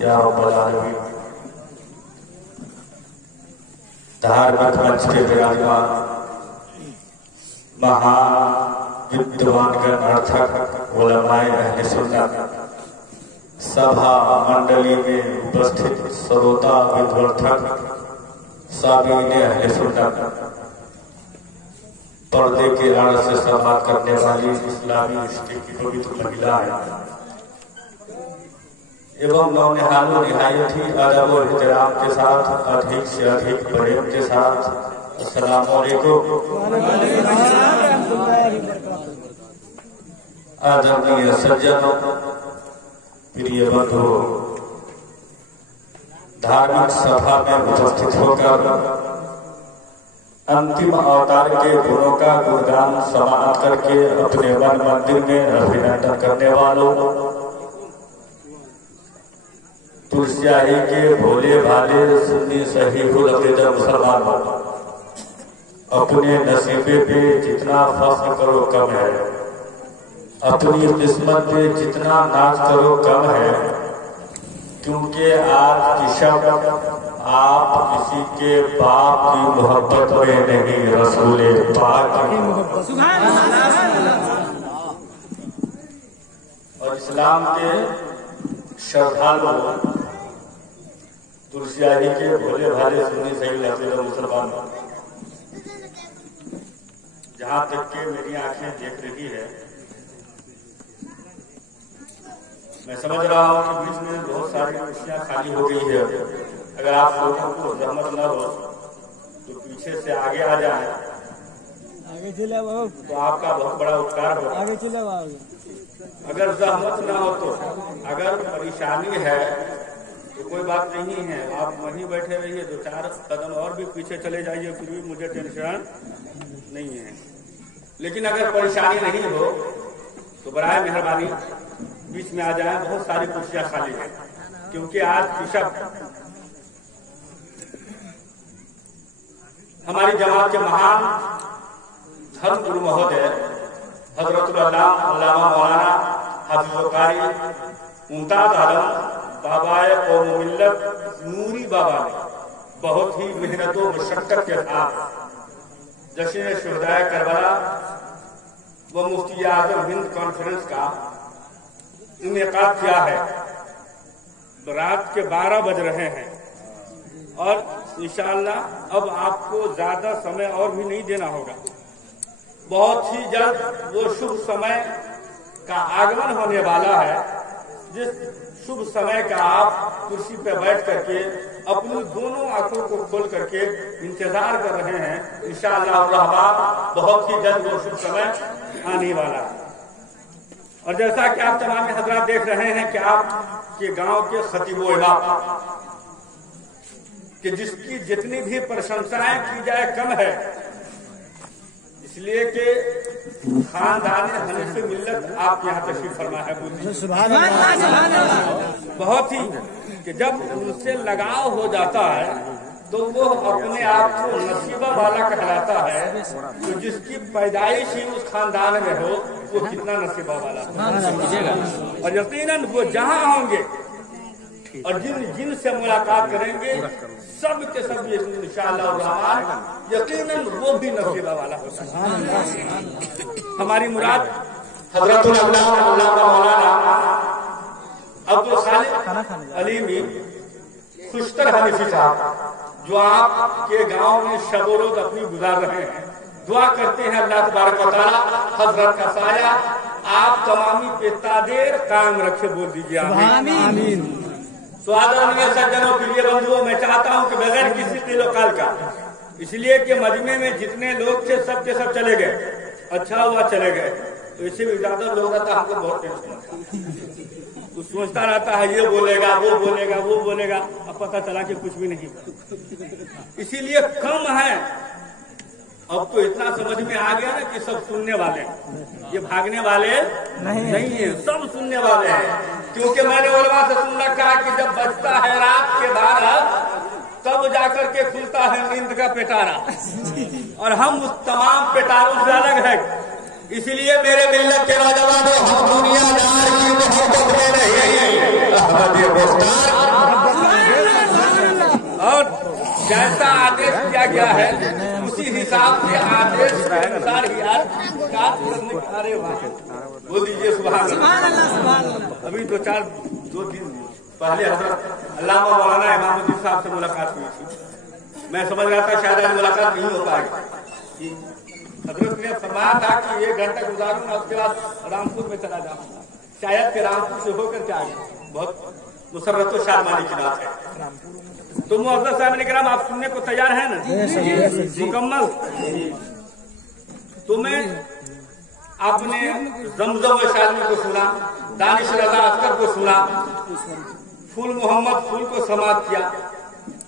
या रब्बल आलमीन। धार्मिक मंच के विराजमान महाविद्वान गण अर्थक उलमाए अहले सुन्नत सभा मंडली में उपस्थित श्रोता विद्वर्धक सामीन अहले सुन्नत पर्दे के आड़ से समाप्त करने वाली इस्लामी रिश्ते की पवित्र महिलाएं एवं नौनिहालों निहायत ही अदब और एहतराम के साथ अधिक से अधिक प्रेम के साथ अस्सलाम वालेकुम। आदरणीय सज्जनों, प्रिय बंधुओं, धार्मिक सभा में उपस्थित होकर अंतिम अवतार के गुणों का गुणगान समाप्त करके अपने वन मंदिर में अभिनंदन करने वालों, तुलसियाही के भोले भाले सुन्नी सहीहुल अक़ीदा मुसलमानों, अपने नसीबे पे जितना फख्र करो कम है, अपनी किस्मत पे जितना नाज करो कम है, क्योंकि आज की शब आप किसी के बाप की मोहब्बत में नहीं, रसूले पाक की मोहब्बत और इस्लाम के श्रद्धालु तुलसियाही के भोले भाले सुन्नी सहीहुल अक़ीदा मुसलमान, जहां तक के मेरी आंखें देख रही है, मैं समझ रहा हूं कि बीच में बहुत सारी कुर्सियां खाली हो गई है। अगर आप लोगों को जहमत न हो तो पीछे से आगे आ जाए, आगे चले तो आपका बहुत बड़ा उपकार हो। आगे चले अगर जहमत न हो तो, अगर परेशानी है तो कोई बात नहीं है, आप वहीं बैठे रहिए, दो चार कदम और भी पीछे चले जाइए, फिर भी मुझे टेंशन नहीं है। लेकिन अगर परेशानी नहीं हो तो बराए मेहरबानी बीच में आ जाए। बहुत सारी कुर्सियां खाली हैं, क्योंकि आज की शब हमारी जमात के महान धर्म गुरु महोदय हजरतुल अल्लामा मौलाना हाफिज़ुल कारी मुमताज आलम बाबाए कौम मिल्लत नूरी बाबा ने बहुत ही मेहनत और मशक्कत के साथ जश्न शुहदाए करबला व मुफ्ती आज़म हिंद कॉन्फ्रेंस का इनेकाद किया है। रात के 12 बज रहे हैं और इंशाअल्लाह अब आपको ज्यादा समय और भी नहीं देना होगा। बहुत ही जल्द वो शुभ समय का आगमन होने वाला है, जिस शुभ समय का आप कुर्सी पर बैठ करके अपनी दोनों आंखों को खोल करके इंतजार कर रहे हैं। इंशाअल्लाह बहुत ही जल्द वो शुभ समय आने वाला है। और जैसा कि आप तमाम हजरात देख रहे हैं कि आपके गांव के खतीबो इमाम कि जिसकी जितनी भी प्रशंसाएं की जाए कम है, इसलिए कि खानदान हनीफ मिल्लत आप यहाँ तशरीफ फरमा है। बहुत ही कि जब उनसे लगाव हो जाता है तो वो अपने आप को नसीबा वाला कहलाता है। तो जिसकी पैदाइश ही उस खानदान में हो वो कितना नसीबा वाला है। और यकीनन वो जहाँ होंगे और जिन से मुलाकात करेंगे सब के सब इंशाअल्लाह रहमान यकीनन वो भी नसीबा वाला होता है। हमारी मुराद हजरतुल अल्लामा मौलाना अब्दुल खालिक अलीमी खुशतर हनीफी साहब जो आपके गांव में शब रोज अपनी गुजार रहे हैं, दुआ करते हैं अल्लाह तबारक व तआला हजरत का साया आप तमामी पे तादेर कायम रखे। बोल दीजिए आमीन। तो आदरणीय सज्जनों प्रिय बंधुओं, मैं चाहता हूं कि बगैर किसी तिलोकाल का, इसलिए कि मजमे में जितने लोग थे सब के सब चले गए, अच्छा हुआ चले गए। तो इससे भी ज्यादा लोग रहता हमको बहुत टेंशन होता, कुछ सोचता रहता है ये बोलेगा वो बोलेगा वो बोलेगा, अब पता चला कि कुछ भी नहीं। इसीलिए कम है। अब तो इतना समझ में आ गया ना कि सब सुनने वाले हैं, ये भागने वाले नहीं है, सब सुनने वाले हैं। क्योंकि मैंने उलमा से सुन रखा है कि जब बजता है रात के 12 तब जाकर के खुलता है नींद का पिटारा, और हम उस तमाम पिटारों से अलग है। इसलिए मेरे मिल्लत के नौजवानों, हम दुनियादार की मोहब्बत में नहीं, और जैसा आदेश किया गया है उसी हिसाब से आदेश के अनुसार ही यार अरे बोल दीजिए सुभान अल्लाह। अभी दो दिन पहले हजरत अल्लामा मौलाना इमामुद्दीन साहब से मुलाकात हुई थी। मैं समझ रहा था शायद आज मुलाकात नहीं हो पाएगी। हजरत ने फरमाया था कि 1 घंटा गुजारूंगा, उसके बाद रामपुर में चला जाऊंगा। शायद के रामपुर से होकर के आगे बहुत मुसर्रत व शादमानी की बात है। तो मुअज़्ज़ज़ साहब ने कहा आप सुनने को तैयार है ना? मुकम्मल। तो मैं आपने जमजम शादमी को सुना, दानिश रज़ा अस्कर को सुना, फूल मोहम्मद फूल को समाप्त किया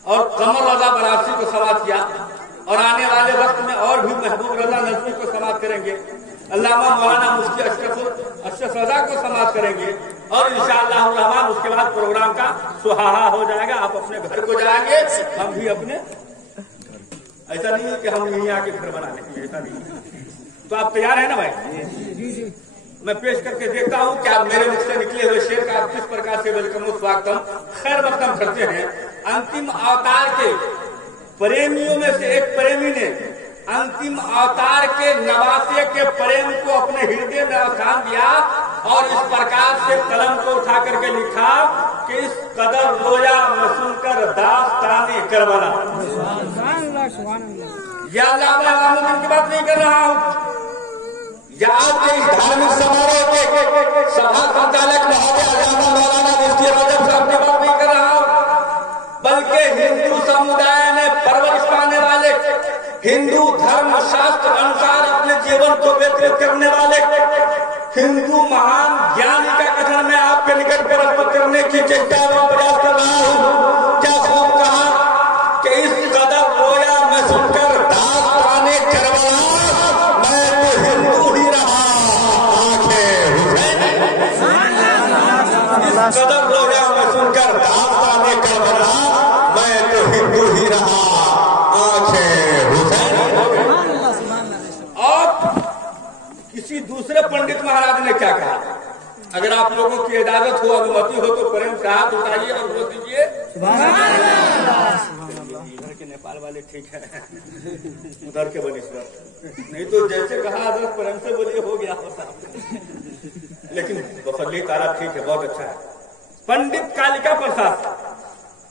और कमर रज़ा बनारसी को समाप्त किया, और आने वाले वक्त में और भी महबूब रज़ा नज़मी को समाप्त करेंगे, अल्लामा मौलाना मुफ्ती अशरफ रज़ा को समाप्त करेंगे, और इंशाअल्लाह रहमान उसके बाद प्रोग्राम का सुहाहा हो जाएगा। आप अपने घर को जाएंगे, हम भी अपने, ऐसा नहीं है कि हम यहीं आके घर बना लेंगे, ऐसा नहीं। तो आप तैयार है ना भाई? मैं पेश करके देखता हूँ कि आप मेरे मुख से निकले हुए शेर का किस प्रकार से वेलकम स्वागतम खैर मकदम करते हैं। अंतिम अवतार के प्रेमियों में से एक प्रेमी ने अंतिम अवतार के नवासे के प्रेम को अपने हृदय में स्थान दिया, और इस प्रकार से कलम को उठा करके लिखा कि इस कदर रोया मैं सुनकर दास्ताने करबला। या अल्लाह मैं की बात नहीं कर रहा हूँ, या आज के इस धार्मिक समारोह के सभा संचालक मौलाना मुफ्ती रजब साहब की बात नहीं कर रहा हूँ, बल्कि हिंदू समुदाय में परवरिश पाने वाले, हिंदू धर्म शास्त्र अनुसार अपने जीवन को व्यतीत करने वाले हिंदू महान ज्ञानी का कथन मैं आपके निकट प्रस्तुत करने की चेष्टा में प्रयास कर रहा हूँ। क्या खूब कहा कि इस कदर रोया मैं सुनकर दास्ताने करबला, मैं तो हिंदू ही रहा आंखें हुसैन। इस कदर रोया मैं सुनकर दास्ताने करबला, मैं तो हिंदू ही रहा आंखें हुसैन। और किसी दूसरे पंडित महाराज ने क्या कहा? अगर आप लोगों की इजाजत हो, अनुमति हो, तो प्रेम से हाथ उठाइए और बोल दीजिए इधर के नेपाल वाले ठीक है, उधर के बनीश्वर नहीं, तो जैसे कहा अगर प्रेम से बोलिए हो गया होता। लेकिन बफरली तारा ठीक है, बहुत अच्छा है। पंडित कालिका प्रसाद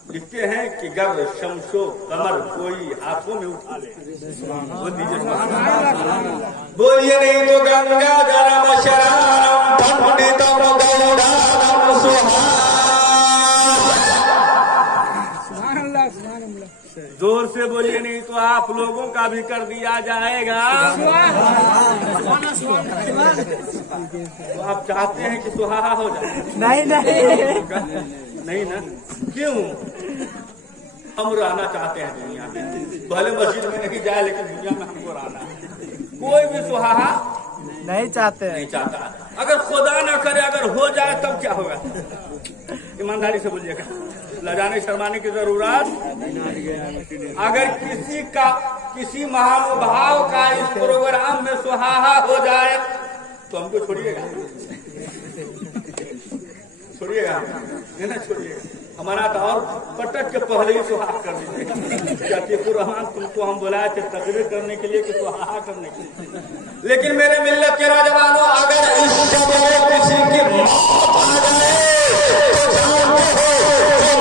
लिखते हैं कि गर शमशो कमर कोई हाथों में उठा ले, बोल दीजिए बोलिए नहीं तो गंगा जरम शरणम पंडितम गौड़ानम सुहा। जोर से बोलिए नहीं तो आप लोगों का भी कर दिया जाएगा। तो आप चाहते हैं कि सुहाहा हो जाए? नहीं ना, क्यों? हम रहना चाहते हैं दुनिया में, भले मस्जिद में नहीं जाए लेकिन दुनिया में हमको रहना है। कोई भी सुहाहा नहीं चाहता। अगर खुदा ना करे अगर हो जाए तब क्या होगा? ईमानदारी से बोलिएगा, लजाने शर्माने की जरूरत। अगर किसी महानुभाव का इस प्रोग्राम में सुहाहा हो जाए तो हमको छोड़िएगा, छोड़िएगा ना, छोड़िएगा। हमारा तो और पटक के पहले ही सुहाग कर दीजिएगा। अतीकुर रहमान तुमको हम बुलाए थे तकरीर करने के लिए कि सुहाग करने के लिए। लेकिन मेरे मिल्लत के नौजवानों, अगर इस समय किसी की मौत आ जाए तो जानते हो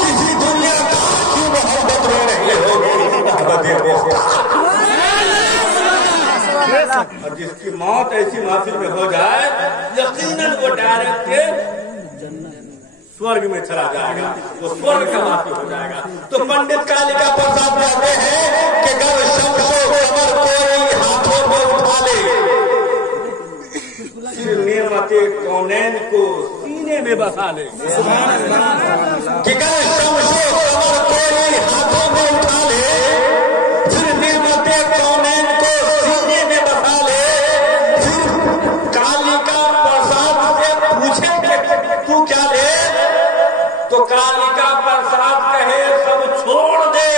किसी दुनिया की मोहब्बत में नहीं होगी। और जिसकी मौत ऐसी महफिल में हो जाए यकीनन वो डायरेक्ट स्वर्ग में चला जाएगा, वो स्वर्ग का वासी हो जाएगा। तो पंडित कालिका प्रसाद कहते हैं कि गर शमशो कमर कोई हाथों में उठा ले, फिर नेमते कौनैन को सीने में बसा ले। कि गर शमशो कमर कोई हाथों में उठा ले, फिर नेमते कौनैन को सीने में बसा ले। फिर कालिका प्रसाद से पूछे तू क्या ले, तो कालिका प्रसाद कहे सब छोड़ दे,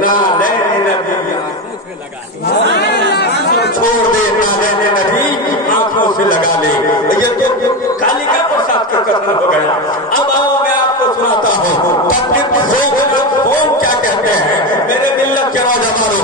ना लेने नबी आंखों से लगा ले, सब छोड़ दे, ना लेने नबी आंखों से लगा ले। ये तो कालिका प्रसाद का कथन हो गया। अब आओ मैं आपको सुनाता हूँ पंडित सोम क्या कहते हैं। मेरे मिल्लत के नौजवानों,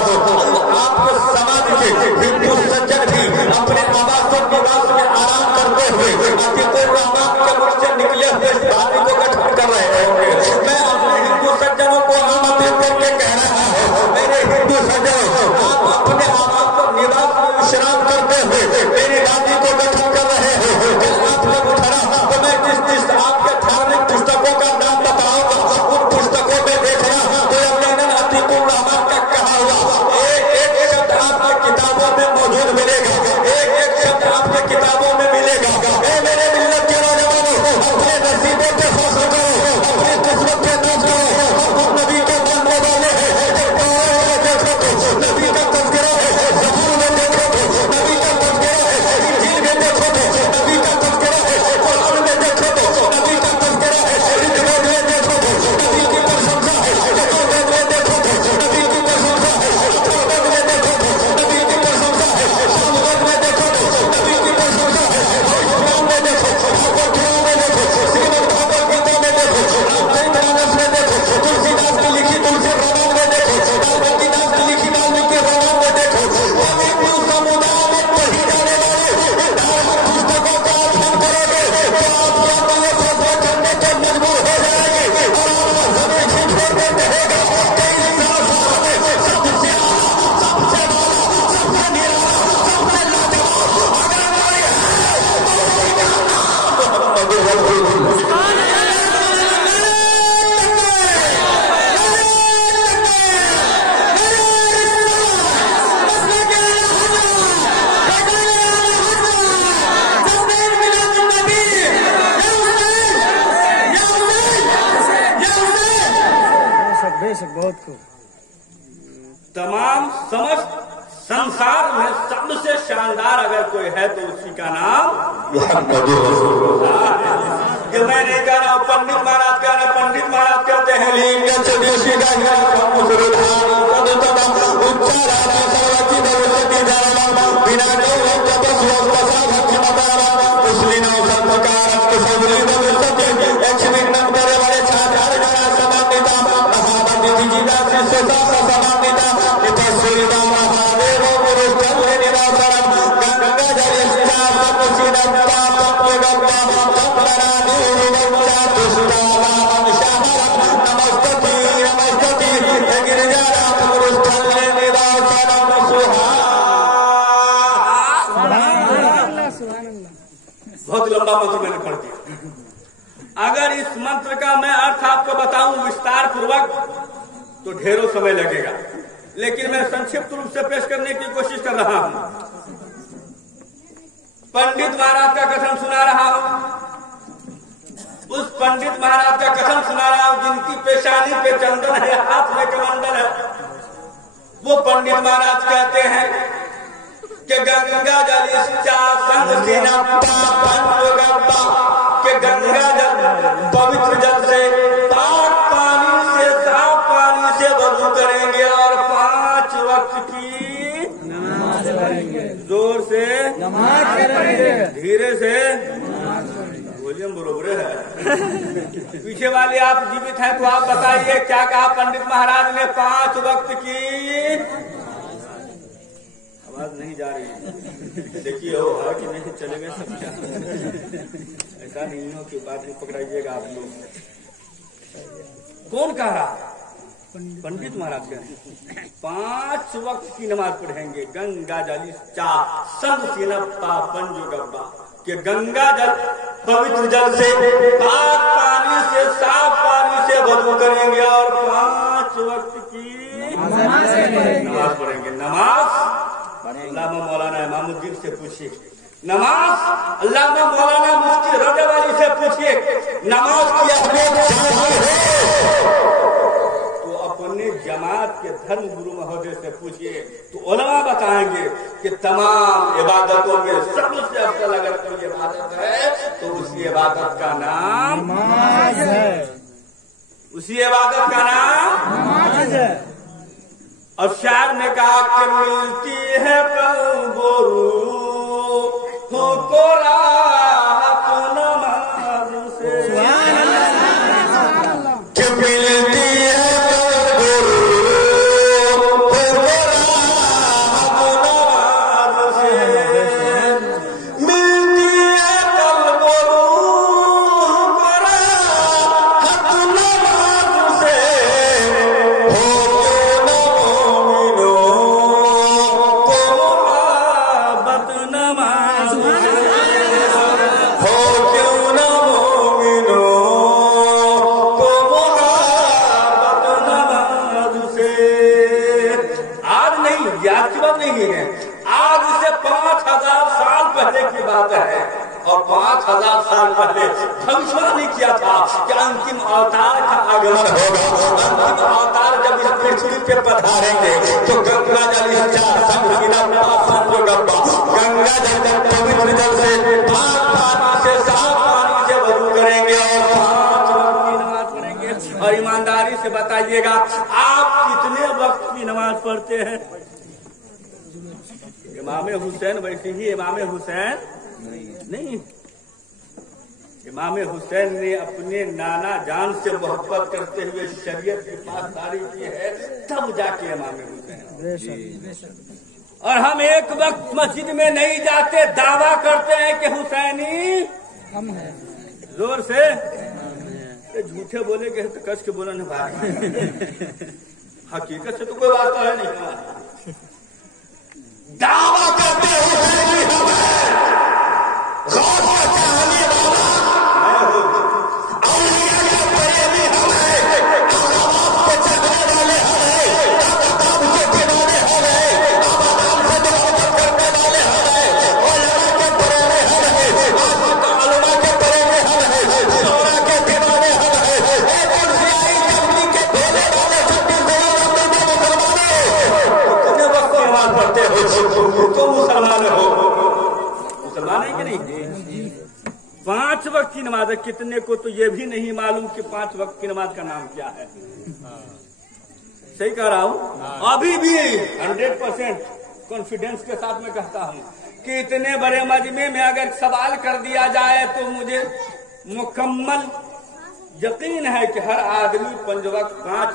आपको समाज के हिंदू सज्जन भी अपने आवास निवास में आराम करते हुए अतीकुर रहमान के मुख से निकले हुए वाणी को गठन कर रहे होंगे। मैं अपने हिंदू सज्जनों को आमंत्रित करके कह रहा हूँ, मेरे हिंदू सज्जनों, आप अपने आवास निवास में विश्राम करते हुए मेरी वाणी को गठन कर रहे हो। आप लोग उठना तो मैं जिस आपके धार्मिक पुस्तकों का नाम बताऊंगा, उन पुस्तकों में देखना तो यकीनन अतीकुर रहमान का कहा हुआ एक शब्द आपके किताबों में मौजूद मिलेगा, एक शब्द आपके किताबों में मिलेगा। मेरे मिल्लत के नौजवानों, अपने नसीबों पे फैसला करो, अपने किस्मत पे नाच करो। नबी के बनने वाले देखो तो नबी का तज़किरा है, ज़बूर में देखो तो नबी का तज़किरा है, इंजील में देखो तो नबी का तज़किरा है, कुरान में देखो तो नबी का तज़किरा है, ऋग्वेद में देखो तो नबी की प्रशंसा है, यजुर्वेद में देखो तो नबी की प्रशंसा है, अथर्ववेद में देखो तो नबी की प्रशंसा है, सामवेद में देखो तो नबी की प्रशंसा है, कुरान में देखो, भागवत में देखो, श्रीमद् भागवत गीता में देखो, रामचरितमानस में देखो, तुलसीदास की लिखी तुलसी रामायण में देखो, वाल्मीकिदास की लिखी वाल्मीकि रामायण में देखो। हिंदू समुदाय में पढ़ी जाने वाले धार्मिक पुस्तकों का अध्ययन करोगे तो आप अपने फैसला करने के मजबूर हो जाएंगे और आप हमेशा छोड़ देते रहेगा। कई साल में सबसे आला, सबसे वाला, सबसे निराला, सबसे लाजवाब अगर कोई बहुत खूब। तमाम समस्त संसार में सबसे शानदार अगर कोई है तो उसी का नाम ये मैं नहीं कह रहा हूँ, पंडित महाराज कह रहे हैं। पंडित महाराज कहते हैं बहुत लंबा मंत्र मैंने पढ़ दिया। अगर इस मंत्र का मैं अर्थ आपको बताऊं विस्तार पूर्वक तो ढेरों समय लगेगा, लेकिन मैं संक्षिप्त रूप से पेश करने की कोशिश कर रहा हूं। पंडित महाराज का कथन सुना रहा हूं, उस पंडित महाराज का कथन सुना रहा हूं जिनकी पेशानी पे चंदन है, हाथ में कमंडल है। वो पंडित महाराज कहते हैं कि गंगा जल के गंगा जल पवित्र जल से पाक पानी से साफ पानी से वजू करेंगे और 5 वक्त की नमाज पढ़ेंगे, जोर से नमाज धीरे से वॉल्यूम बरोबर है। पीछे वाले आप जीवित हैं तो आप बताइए क्या कहा पंडित महाराज ने? 5 वक्त की आवाज नहीं जा रही है। देखिए हो कि नहीं चलेंगे सब क्या? ऐसा नहीं हो कि बात नहीं पकड़ाइएगा आप लोग। कौन कह रहा? पंडित महाराज कह रहे 5 वक्त की नमाज पढ़ेंगे। गंगा जल संग सीना पापन जो गब्बा कि गंगा जल पवित्र जल से, पाक पानी से, साफ पानी से वजू करेंगे और 5 वक्त की नमाज पढ़ेंगे। नमाज अल्लामा मौलाना इमामुद्दीन से पूछिए। नमाज अल्लामा मौलाना मुफ्ती रजवाली से पूछिए। नमाज की अपने तो अपने जमात के धर्म गुरु महोदय से पूछिए तो उलमा बताएंगे कि तमाम इबादतों में सबसे अफजल अगर कोई इबादत है तो उसी इबादत का नाम नमाज है। उसी इबादत का नाम नमाज है। और शायर ने कहा कि मिलती है कल्बो रूह को राहत नमाज से, कि मिलती है कल्बो रूह को राहत नमाज से, मिलती है कल्बो रूह को राहत नमाज से, आज से 5000 साल पहले की बात है। और 5000 साल पहले भविष्यवाणी किया था कि अंतिम अवतार का आगमन होगा। अंतिम अवतार जब इस पृथ्वी पे पधारेंगे तो गंगा जल गंगा जल पवित्र जल से, पाक पानी से, साफ पानी से वजू करेंगे और 5 वक्त की नमाज पढ़ेंगे। और ईमानदारी से बताइएगा आप कितने वक्त की नमाज पढ़ते हैं? इमामे हुसैन वैसे ही इमामे हुसैन नहीं। इमामे हुसैन ने अपने नाना जान से मोहब्बत करते हुए शरीयत की पासदारी की है, तब जाके इमामे हुसैन। और हम एक वक्त मस्जिद में नहीं जाते, दावा करते हैं कि हुसैनी हम हैं। जोर से झूठे बोले के तो कस के बोला नहीं, हकीकत से तो कोई वास्ता है नहीं। दावा करते हुए तो मुसलमान हो। मुसलमान है कि नहीं? 5 वक्त की नमाज है। कितने को तो ये भी नहीं मालूम कि 5 वक्त की नमाज का नाम क्या है। सही कह रहा हूँ? अभी भी 100% कॉन्फिडेंस के साथ में कहता हूँ कि इतने बड़े मजमे में अगर सवाल कर दिया जाए तो मुझे मुकम्मल यकीन है कि हर आदमी 5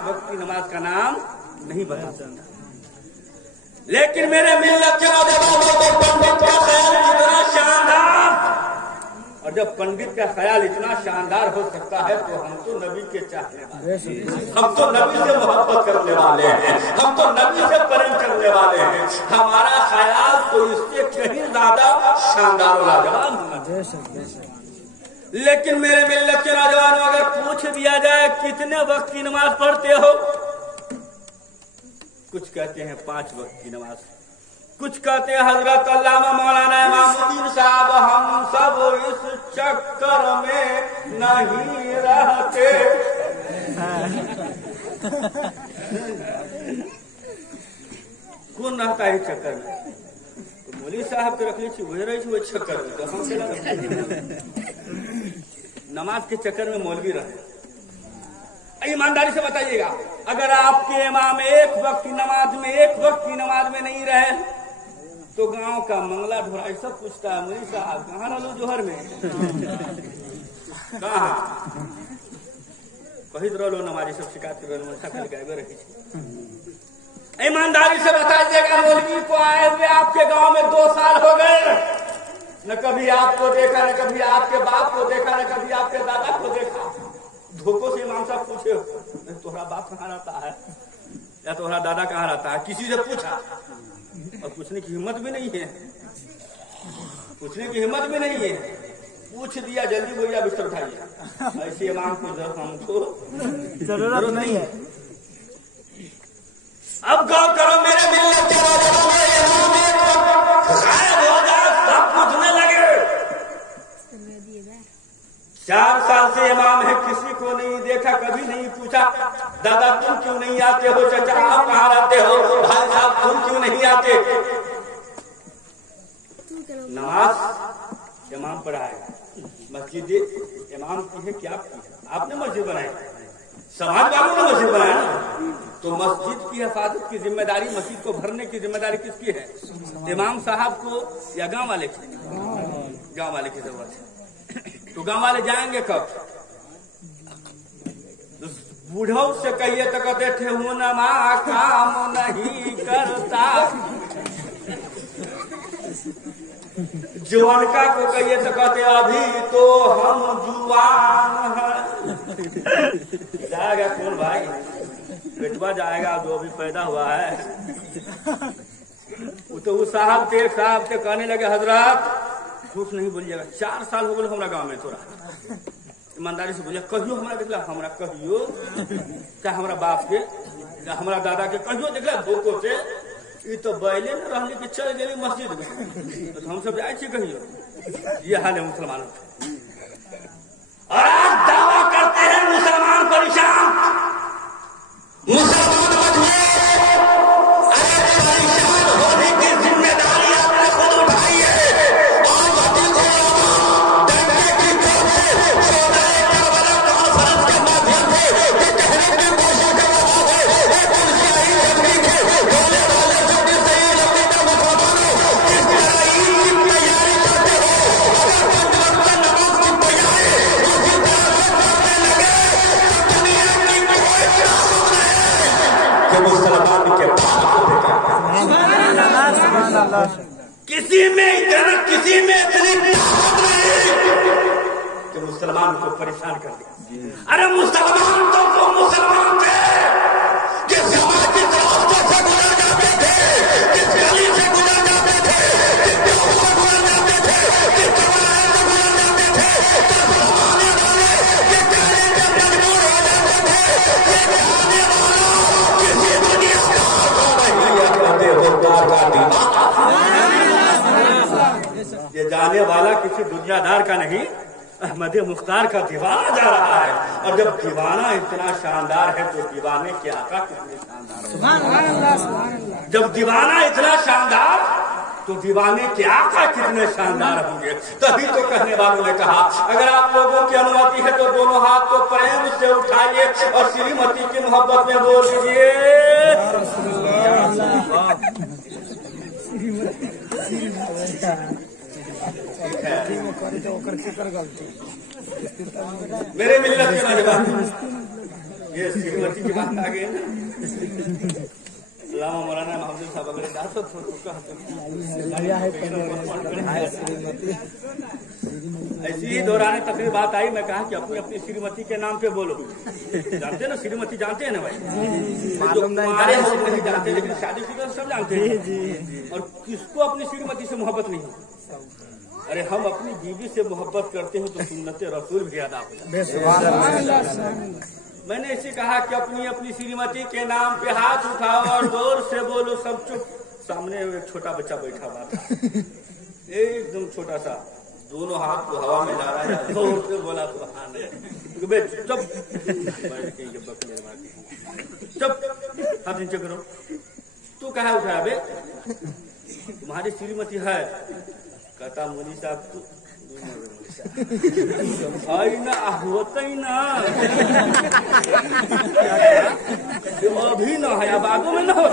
वक्त की नमाज का नाम नहीं बता सकता। लेकिन मेरे मिल्लत के नौजवानों को पंडित का ख्याल इतना शानदार, और जब पंडित का ख्याल इतना शानदार हो सकता है तो हम तो नबी के चाहने वाले हैं, हम तो नबी से मोहब्बत करने वाले हैं, हम तो नबी से प्रेम करने वाले हैं। हमारा ख्याल तो इससे कहीं ज्यादा शानदार और लाजवाब होना चाहिए। लेकिन मेरे मिल्लत के नौजवानों अगर पूछ दिया जाए कितने वक्त की नमाज पढ़ते हो, कुछ कहते हैं 5 वक्त की नमाज, कुछ कहते हैं हजरत अल्लामा मौलाना इमामुद्दीन साहब हम सब इस चक्कर में नहीं रहते। कौन रहता है चक्कर में? तो मौलवी साहब के रख लीजिए, वही रही वो चक्कर में। तो हम नमाज के चक्कर में मौलवी रहे। ईमानदारी से बताइएगा, अगर आपके इमाम एक वक्त की नमाज में नहीं रहे तो गांव का मंगला ढोराई सब पूछता है, मुरी साहब कहाँ रहलो जोहर में? कहाँ कही रहो नमाजी सब शिकायत कर रही। ईमानदारी से बताइएगा, मौलवी को आए हुए आपके गांव में 2 साल हो गए, न कभी आपको देखा, न कभी आपके बाप को देखा, न कभी आपके दादा को देखा। धोखों से इमाम साहब पूछे, तुम्हारा बाप कहाँ रहता है या तुम्हारा दादा कहाँ रहता है? किसी से पूछा और पूछने की हिम्मत भी नहीं है, पूछने की हिम्मत भी नहीं है। पूछ दिया, जल्दी भैया बिस्तर उठाइए। ऐसे इमाम को हमको जरूरत नहीं है। अब गौर करो मेरे मिलने के सब पूछने लगे। 4 साल से इमाम है, किसी को नहीं देखा, कभी नहीं पूछा दादा तुम क्यों नहीं आते हो, चाचा आप कहाँ रहते हो, भाई साहब तुम क्यों नहीं आते। नमाज इमाम पढ़ाएगा, मस्जिद इमाम की है, क्या आपने मस्जिद बनाई, समाज वालों ने मस्जिद बनाया ना। तो मस्जिद की हिफाजत की जिम्मेदारी, मस्जिद को भरने की जिम्मेदारी किसकी है? इमाम साहब को या गांव वाले की? गांव वाले की जरूरत है। तो गांव वाले जाएंगे कब? तो बूढ़ों से कहिए तो कहते थे हूं नमा काम नहीं करता, जवानका को कहिए तो कहते अभी तो हम जुआन हैं। जाएगा कौन भाई? बेटवा जाएगा जो अभी पैदा हुआ है। तो उस साहब थे कहने लगे हजरत झूठ नहीं बोलिएगा, 4 साल हो गए हमारा गांव में, थोड़ा ईमानदारी से बोलिए, कहियो हमारा देखला, हमारा कहियो चाहे हमारा बाप के चाहे हमारा दादा के कहियो देखला धोखो से ये तो बैले न रहने के चल गए मस्जिद में, तो हम सब जाए कहियो। ये हाल है मुसलमानों का। और आज दावा करते हैं मुसलमान परेशान, मुसलमान परेशान होने की जिम्मेदारी आपने खुद उठाई है। किसी में इतनी कि मुसलमान को परेशान कर दिया। अरे मुसलमान तो वो मुसलमान थे जिस समाज की तरफ से गुजर जाते थे, जिस गली से गुजर जाते थे, जिस गांव से गुजर जाते थे, जिस चौराहे से गुजर जाते थे, जिस जमाने वाले जिस चेहरे पे मजबूर हो जाते थे, ये जाने वाला किसी दुनिया कहते होदार का दीवाना, ये जाने वाला किसी दुनियादार का नहीं, अहमद मुख्तार का दीवाना जा रहा है। और जब दीवाना इतना शानदार है तो दीवाने के आका कितने शानदार, जब दीवाना इतना शानदार तो दीवाने के आका कितने शानदार होंगे। तभी तो कहने वालों ने कहा अगर आप लोगों की अनुमति है तो दोनों हाथ को प्रेम से उठाइए और श्रीमती की मोहब्बत में बोल दीजिए। मेरे मिलत के नौजवान ये श्रीमती की बात आ गई ना, अल्लामा मौलाना मोहम्मद साहब अगर ऐसी ही दौरान तकरीर बात आई, मैं कहा कि अपनी अपनी श्रीमती के नाम पे बोलो। जानते ना श्रीमती, जानते हैं ना भाई? मालूम नहीं जानते, लेकिन शादीशुदा सब जानते हैं। और किसको अपनी श्रीमती से मोहब्बत नहीं? अरे हम अपनी बीवी से मोहब्बत करते हैं तो सुन्नते रसूल भी अदा हो जाए। मैंने इसे कहा कि अपनी अपनी श्रीमती के नाम पे हाथ उठाओ और जोर से बोलो, सब चुप। सामने एक छोटा बच्चा बैठा हुआ था, एकदम छोटा सा, दोनों हाथ को हवा में ला रहा है, जोर से बोला तो चुप चुप, हाथ नीचे करो। तू कहा उठाया बे? तुम्हारी श्रीमती है? कहता मोदी साहब होता ही ना अभी न है, बादो में न हो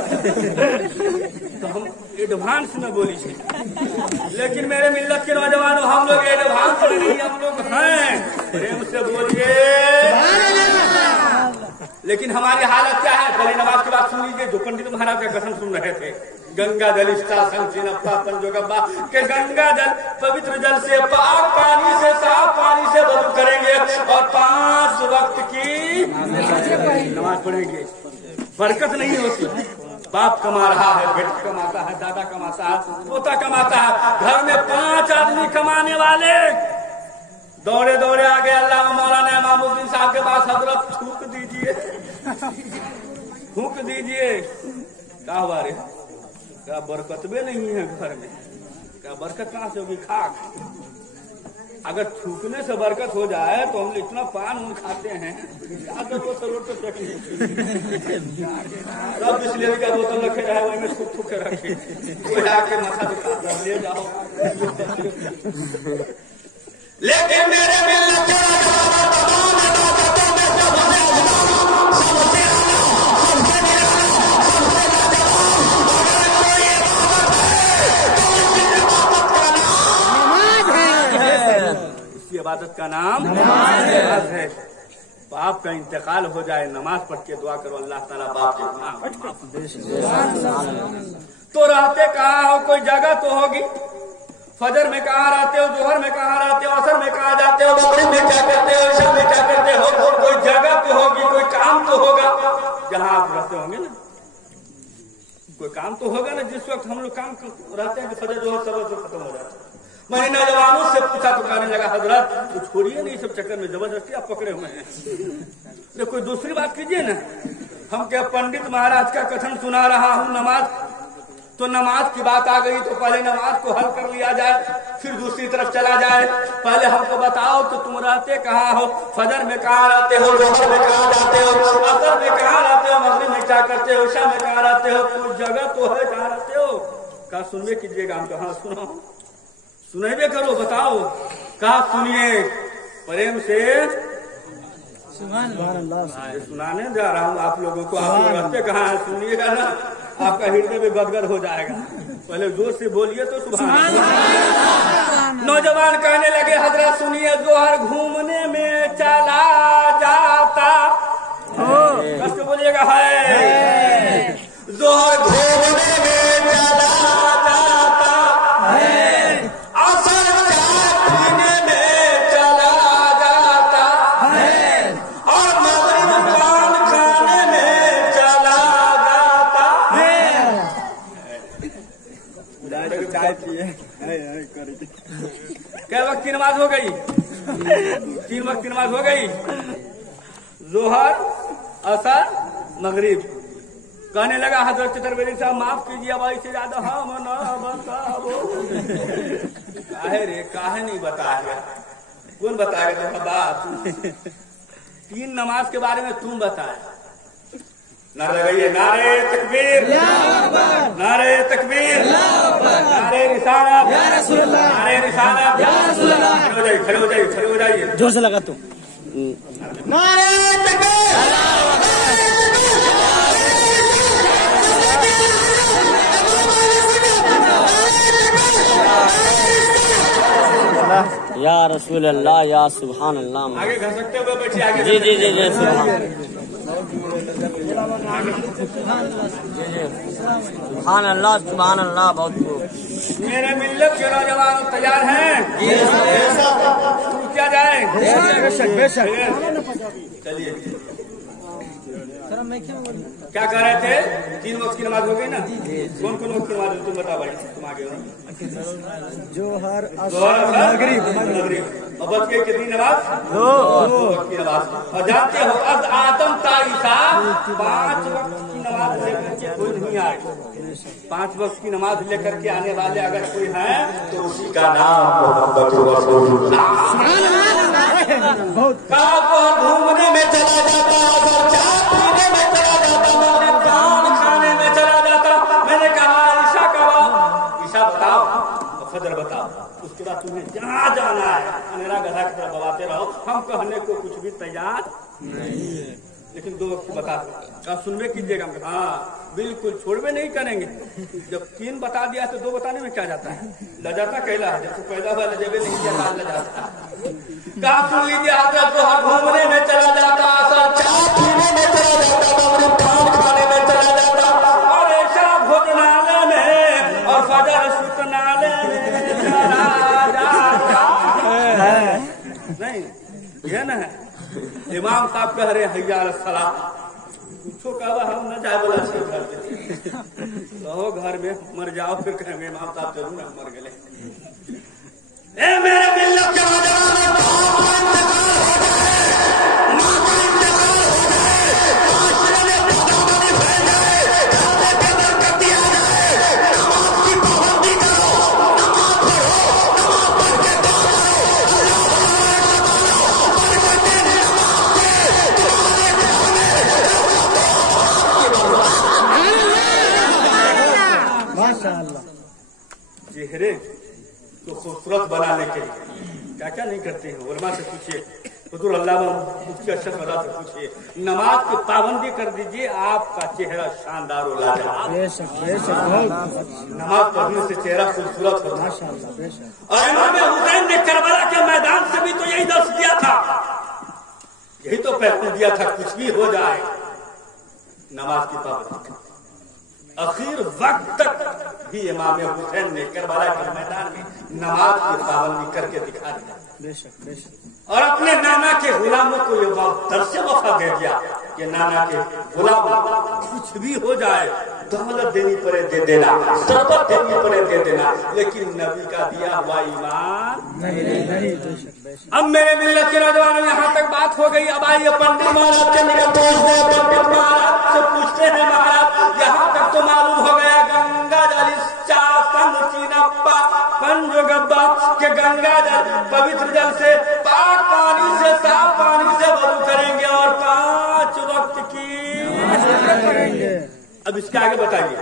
तो हम एडवांस में बोली छे। लेकिन मेरे मिल्लत के नौजवानों, हम लोग एडवांस में नहीं, हम लोग हैं, प्रेम से बोलिए। लेकिन हमारी हालत क्या है? पहले नमाज की बात सुन लीजिए। जो पंडित महाराज का कथन सुन रहे थे, गंगा जल पंजोगब्बा के गंगा जल पवित्र जल से, पाक पानी से, साफ पानी से वजू करेंगे और 5 वक्त की नमाज पढ़ेंगे। बरकत नहीं होती। बाप कमा रहा है, बेटा कमाता है, दादा कमाता है, पोता कमाता है, घर में 5 आदमी कमाने वाले दौड़े दौड़े आ गए अल्लाह मौलाना इमामुद्दीन साहब के पास, हजरत फूक दीजिए, फूक दीजिए। क्या हुआ रे? क्या बरकत भी नहीं है घर में? क्या बरकत कहाँ से होगी? खाक। अगर थूकने से बरकत हो जाए तो हम इतना पान उन खाते हैं, सब बिस्लेरी का बोतल रखे रहे, वही में थूक के रखे, कोई आके माथा दुखा ले जाओ। लेकिन मेरे मिल्लत के इबादत का नाम नमाज है। बाप का इंतकाल हो जाए, नमाज पढ़ के दुआ करो, अल्लाह ताला बाप के गुनाह तो रहते कहाँ हो? कोई जगह तो होगी। फजर में कहाँ रहते हो? जोहर में कहाँ रहते हो? असर में कहाँ जाते हो? मगरिब में क्या करते हो? इशा में क्या करते हो? कोई जगह तो होगी, कोई काम तो होगा जहाँ आप रहते होंगे ना। कोई काम तो होगा ना। जिस वक्त हम लोग काम रहते हैं कि फजर जोहर सब खत्म हो जाता है। मैंने नौजवानों से पूछा तो कहने लगा, हजरत तो छोड़िए नहीं, सब चक्कर में जबरदस्ती आप पकड़े हुए हैं। कोई दूसरी बात कीजिए ना। हम क्या पंडित महाराज का कथन सुना रहा हूँ, नमाज तो नमाज की बात आ गई तो पहले नमाज को हल कर लिया जाए, फिर दूसरी तरफ चला जाए। पहले हमको बताओ तो तुम रहते कहाँ हो? फजर में कहाँ रहते हो? जोहर में कहाँ जाते हो? असर में कहाँ रहते हो? मगरिब में क्या करते हो? इशा में कहाँ रहते हो? कोई जगह तो है जहाँ रहते हो? कहा सुनवे कीजिएगा। हम कहा सुनो, सुनेबे करो, बताओ कहा सुनिए प्रेम से। सुनाने जा रहा हूँ आप लोगों को। आप लोग रहते कहाँ है? सुनिएगा ना, आपका हृदय में गदगद हो जाएगा। पहले जोर से बोलिए तो सुभान अल्लाह। नौजवान कहने लगे, हजरत सुनिए, जोहर घूमने में चला जाता। कष्ट बोलिएगा है। जोहर घूमने में चला जाता है, असर पीने में चला जाता है, और मगरिब पान खाने में चला जाता है। क्या वक्त की नमाज हो गई? 3 वक्त की नमाज हो गई। जोहर, असर, मगरिब। कहने लगा हजरत चतुर्वेदी साहब, माफ कीजिए, अब इससे ज्यादा हम न बताओ। काहे रे, काहे नहीं बताएगा? कौन बताएगा? तुम्हारा बाप। 3 नमाज के बारे में तुम बताए। नारे लगाइए, नारे तकबीर, नारे तकबीर, नारे रिसालत, नारे रिसालत। खड़े हो जाइए, खड़े हो जाइए, जोर से लगा तू। नारे तकबीर। या रसूल अल्लाह, या सुभान अल्लाह। आगे घर सकते हुए बैठिए, आगे। जी जी जी जी, सुभान अल्लाह, सुभान अल्लाह। बहुत खूब। मेरे मिल्लत के नौजवान तैयार हैं? क्या जाए? बेशक बेशक। चलिए, क्या कह रहे थे? 3 वक्त की नमाज हो गई ना? कौन कौन वक्त की नमाज तुम बता भाई, तुम आगे हो। जोहर, मगरिब, मगरिब। और बच गई कितनी नमाज? 2 वक्त की नमाज। और जानते हो अब आदम ताईसा 5 वक्त की नमाज लेकर के कोई नहीं आए। 5 वक्त की नमाज लेकर के आने वाले अगर कोई है तो उसी का नाम मोहम्मद रसूलुल्लाह। घूमने में चला जाता, पीने में चला जाता, मगरिब पान खाने में चला जाता। मैंने कहा ईशा कब? ईशा बताओ, फजर बताओ, उसके बाद तुम्हें जहाँ जाना है मेरा गधा की तरफ बवाते रहो। हम कहने को कुछ भी तैयार नहीं है। लेकिन 2 वक्त बता दो, आप सुनबे कीजिएगा। हाँ बिल्कुल, छोड़बे नहीं करेंगे। जब 3 बता दिया तो 2 बताने में क्या जाता है? लजाता कहला है, जब पैदा हुआ लजेबे नहीं किया लजाता। कहा सुन लीजिए, हजरत जोहर घूमने में चला जाता, चाय पीने में चला जाता, पान खाने में चला जाता, और ऐसा भोजनालय में और फजर सुतनालय में चला जाता। नहीं ये न है। इमाम साहब कह रहे हैया अल सलाह, पूछो कहा हम न जाए बोला घर पे रहो, घर में मर जाओ, फिर कहेंगे इमाम साहब जरूर मर गए। ए मेरे मिल्लत के चेहरे को खूबसूरत बनाने के लिए क्या क्या नहीं करते हैं? उलमा से पूछिए, हुजूर अल्लामा मुफ्ती अशरफ से पूछिए, नमाज की पाबंदी कर दीजिए, आपका चेहरा शानदार हो जाएगा। नमाज पढ़ने से चेहरा खूबसूरत होता है। और इमाम हुसैन ने करबला के मैदान से भी तो यही दर्श दिया था, यही तो पैगाम दिया था, कुछ भी हो जाए नमाज की पाबंदी। आखिर वक्त तक भी इमाम हुसैन ने करबला के मैदान में नमाज की पाबंदी करके दिखा दिया। बेशक बेशक। और अपने नाना के गुलामों को ये दर्श वफा दे दिया कि नाना के गुलाम कुछ भी हो जाए, दौलत देनी पड़े दे देना, शरबत देनी पड़े दे देना, लेकिन नबी का दिया हुआ ईमान नहीं। अब मेरे मिल्लत के नौजवानों, यहाँ तक बात हो गई। अब आइए पंडित महाराज के निकट पूछते हैं, पंडित महाराज से पूछते हैं, महाराज यहाँ तक तो मालूम हो गया गंगा जल पंजोगब्बा के गंगा जल पवित्र जल से, पाक पानी से, साफ पानी से वजू करेंगे और 5 वक्त की करेंगे। अब इसके आगे बताइए।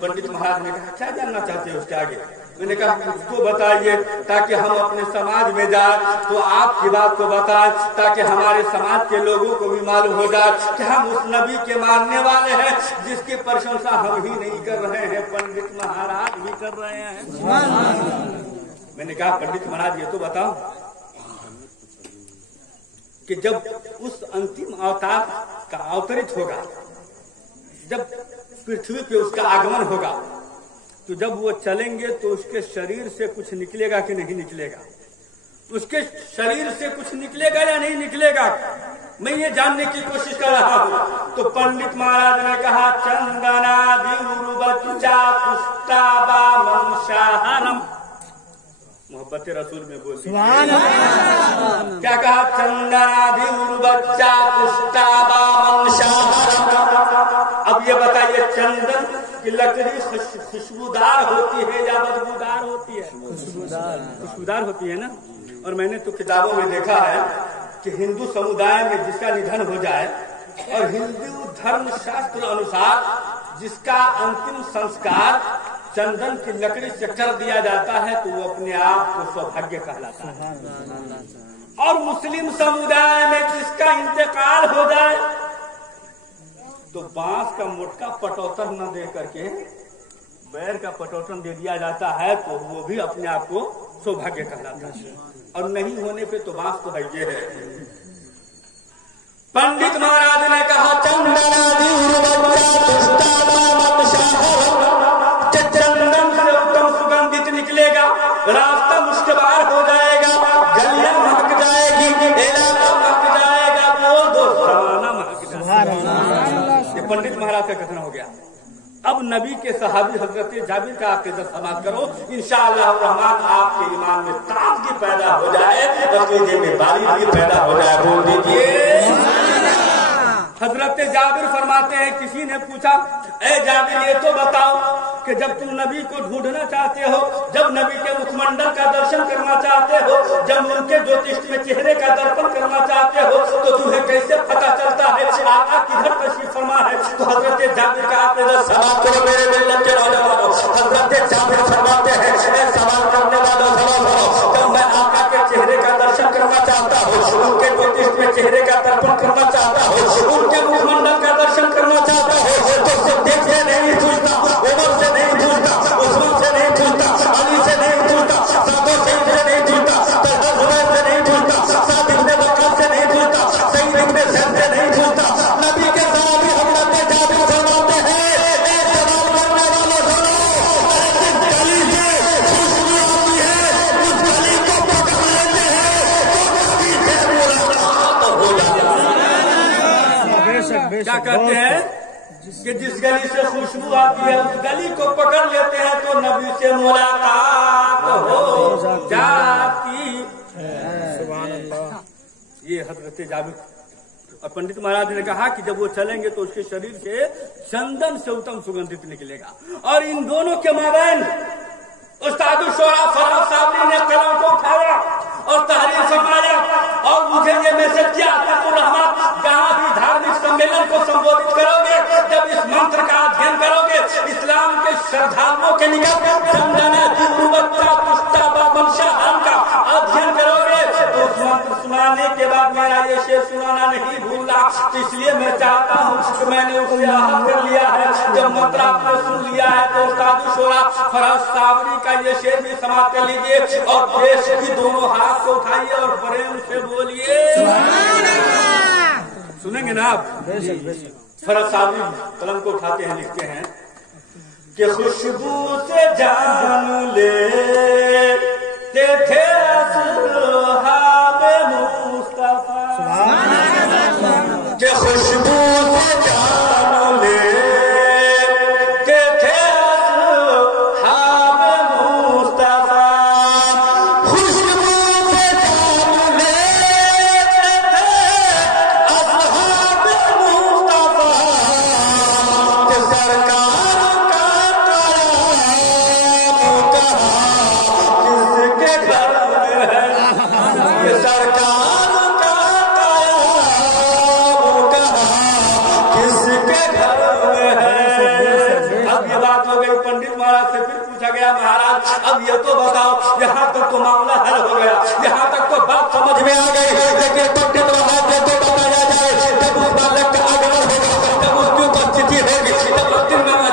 पंडित महाराज ने कहा क्या जानना चाहते हैं उसके आगे? मैंने कहा उसको बताइए ताकि हम अपने समाज में जाए तो आपकी बात को बताएं, ताकि हमारे समाज के लोगों को भी मालूम हो जाए कि हम उस नबी के मानने वाले हैं जिसकी प्रशंसा हम ही नहीं कर रहे हैं, पंडित महाराज भी कर रहे हैं। मैंने कहा पंडित महाराज ये तो बताओ कि जब उस अंतिम अवतार का अवतरित होगा, जब पृथ्वी पे उसका आगमन होगा, तो जब वो चलेंगे तो उसके शरीर से कुछ निकलेगा कि नहीं निकलेगा? उसके शरीर से कुछ निकलेगा या नहीं निकलेगा? मैं ये जानने की कोशिश कर रहा हूँ। तो पंडित महाराज ने कहा चंदनादि बच्चा पुष्टाबा मंशाहरम, मोहब्बत रसूल में बोल क्या कहा? चंदनादि बच्चा पुष्टाबा मंशाहरम। अब ये बताइए चंदन की लकड़ी खुशबूदार होती है या बदबूदार होती है? खुशबूदार होती है ना। और मैंने तो किताबों में देखा है कि हिंदू समुदाय में जिसका निधन हो जाए और हिंदू धर्म शास्त्र अनुसार जिसका अंतिम संस्कार चंदन की लकड़ी से कर दिया जाता है तो वो अपने आप को सौभाग्य कहलाता है। और मुस्लिम समुदाय में जिसका इंतकाल हो जाए तो बांस का मोटका पटौतर न दे करके बैर का पटौतन दे दिया जाता है तो वो भी अपने आप को सौभाग्य कहलाता है। और नहीं होने पे तो बांस तो है ये है। पंडित महाराज ने कहा चंदन से उत्तम सुगंधित निकलेगा, रास्ता मुश्किल हो जाएगा, गलियां महक जाएगी, इलाका महक जाएगा, बोल दो जमाना महक जाएगा। ये पंडित महाराज का कथन हो गया। अब नबी के सहाबी हजरत जाबिर का आप इज्जत समाज करो, इंशाअल्लाह रहमान आपके ईमान में ताजगी पैदा हो जाए, अकीदे में बारीकी पैदा हो जाए। बोल दीजिए। हजरत जाबिर फरमाते हैं किसी ने पूछा ए जाबिर ये तो बताओ कि जब तुम नबी को ढूंढना चाहते हो, जब नबी के मुखमंडल का दर्शन करना चाहते हो, जब उनके ज्योतिष में चेहरे का दर्पण करना चाहते हो तो तुम्हें कैसे पता चलता है आका किधर तशरीफ फरमा है? तो हजरत जाबिर का आप सवाल करो मेरे मिल्लत के नौजवानों। हजरत जाबिर फरमाते हैं सवाल करने वालों जब मैं आका के चेहरे का दर्शन करना चाहता हूँ, उनके ज्योतिष में चेहरे का दर्पण करना चाहता हूँ, उनके क्या कहते हैं कि जिस गली से खुशबू आती है उस गली को पकड़ लेते हैं तो नबी से मुलाकात हो जाती है। ये हजरत जाबिर और पंडित महाराज ने कहा कि जब वो चलेंगे तो उसके शरीर से चंदन से उत्तम सुगंधित निकलेगा। और इन दोनों के माबैन उस्ताद शोरा फराज साहब ने कलम को उठाया और तहरीर फरमाया और मुझे ये मैसेज किया जहाँ भी धार्मिक सम्मेलन को संबोधित करोगे, जब इस मंत्र का अध्ययन करोगे, इस्लाम के श्रद्धालुओं के निकट का अध्ययन करोगे तो उस मंत्र सुनाने के बाद मेरा ये शेर सुनाना नहीं भूलना। तो इसलिए मैं चाहता हूँ कि मैंने उसे आहत कर लिया है। जब मंत्र आपने सुन लिया है तो उस्ताद शोरा फराज साबरी का ये शेर भी समाप्त कर लीजिए और देश की दोनों हाथ को उठाइए और प्रेम से बोलिए। सुनेंगे ना आप? फराज साबरी कलम को उठाते हैं, लिखते हैं कि खुशबू से जान ले थे असहाबे मुस्तफा के खुशबू से जान ले थे असहाबे मुस्तफा खुशबू से जान ले थे असहाबे मुस्तफा के सरकार का किसके घर में है सरकार का किसके घर में है। अब ये बात हो गई। पंडित महाराज से फिर पूछा गया महाराज अब ये तो बताओ, यहाँ तक तो मामला हल हो गया, यहाँ तक तो बात समझ में आ गई, लेकिन पंडित महाराज ने तो बताया जाए जब उस बालक का आगमन होगा, जब उसकी उपस्थिति होगी,